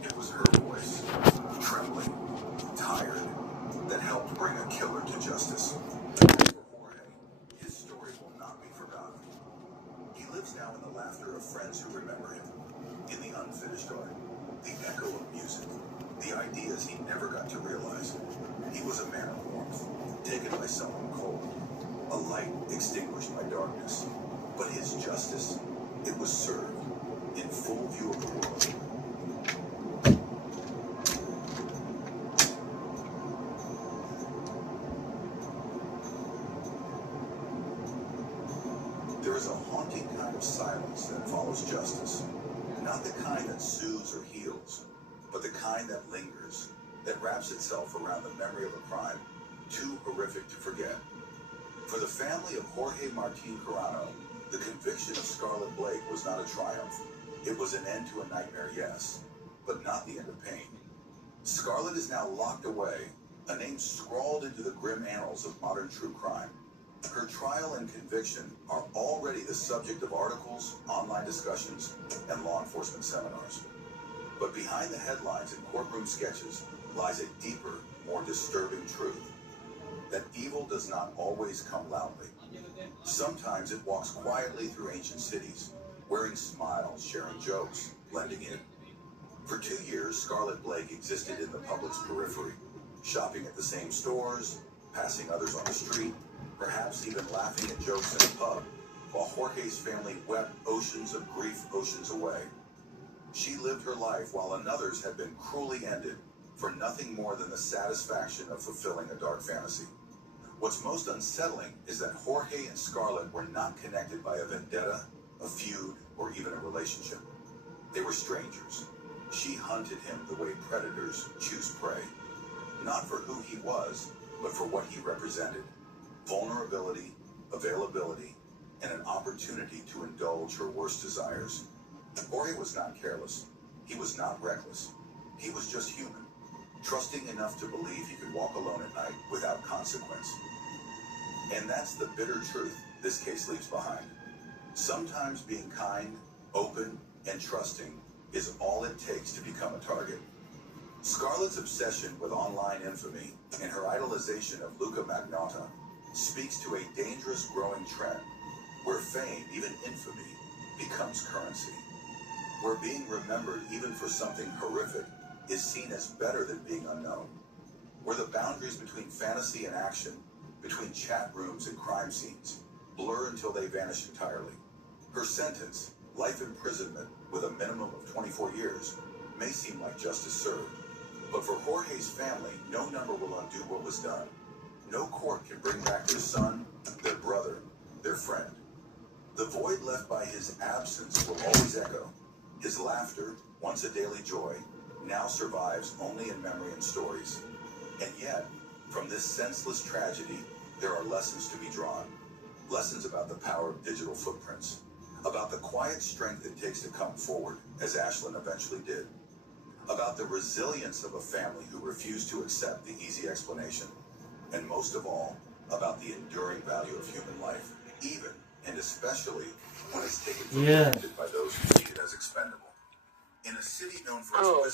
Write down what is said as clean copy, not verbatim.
It was her voice, trembling, tired, that helped bring a killer to justice. For Jorge, his story will not be forgotten. He lives now in the laughter of friends who remember him, in the unfinished art, the echo of music, the ideas he never got to realize. He was a man of warmth, taken by someone cold, a light extinguished by darkness. But his justice, it was served in full view of the world. There is a haunting kind of silence that follows justice. Not the kind that soothes or heals, but the kind that lingers, that wraps itself around the memory of a crime too horrific to forget. For the family of Jorge Martin Carano, the conviction of Scarlett Blake was not a triumph. It was an end to a nightmare, yes, but not the end of pain. Scarlett is now locked away, a name scrawled into the grim annals of modern true crime. Her trial and conviction are already the subject of articles, online discussions, and law enforcement seminars. But behind the headlines and courtroom sketches lies a deeper, more disturbing truth. That evil does not always come loudly. Sometimes it walks quietly through ancient cities, wearing smiles, sharing jokes, blending in. For 2 years, Scarlett Blake existed in the public's periphery, shopping at the same stores, passing others on the street, perhaps even laughing at jokes in a pub, while Jorge's family wept oceans of grief oceans away. She lived her life while another's had been cruelly ended for nothing more than the satisfaction of fulfilling a dark fantasy. What's most unsettling is that Jorge and Scarlett were not connected by a vendetta, a feud, or even a relationship. They were strangers. She hunted him the way predators choose prey. Not for who he was, but for what he represented. Vulnerability, availability, and an opportunity to indulge her worst desires. Jorge was not careless. He was not reckless. He was just human, trusting enough to believe he could walk alone at night without consequence. And that's the bitter truth this case leaves behind. Sometimes being kind, open, and trusting is all it takes to become a target. Scarlett's obsession with online infamy and her idolization of Luka Magnotta speaks to a dangerous growing trend where fame, even infamy, becomes currency. Where being remembered even for something horrific is seen as better than being unknown. Where the boundaries between fantasy and action, between chat rooms and crime scenes, blur until they vanish entirely. Her sentence, life imprisonment with a minimum of 24 years, may seem like justice served. But for Jorge's family, no number will undo what was done. No court can bring back their son, their brother, their friend. The void left by his absence will always echo. His laughter, once a daily joy, now survives only in memory and stories. And yet, from this senseless tragedy, there are lessons to be drawn. Lessons about the power of digital footprints. About the quiet strength it takes to come forward, as Ashlyn eventually did. About the resilience of a family who refused to accept the easy explanation. And most of all, about the enduring value of human life, even and especially when it's taken for granted by those who see it as expendable. In a city known for its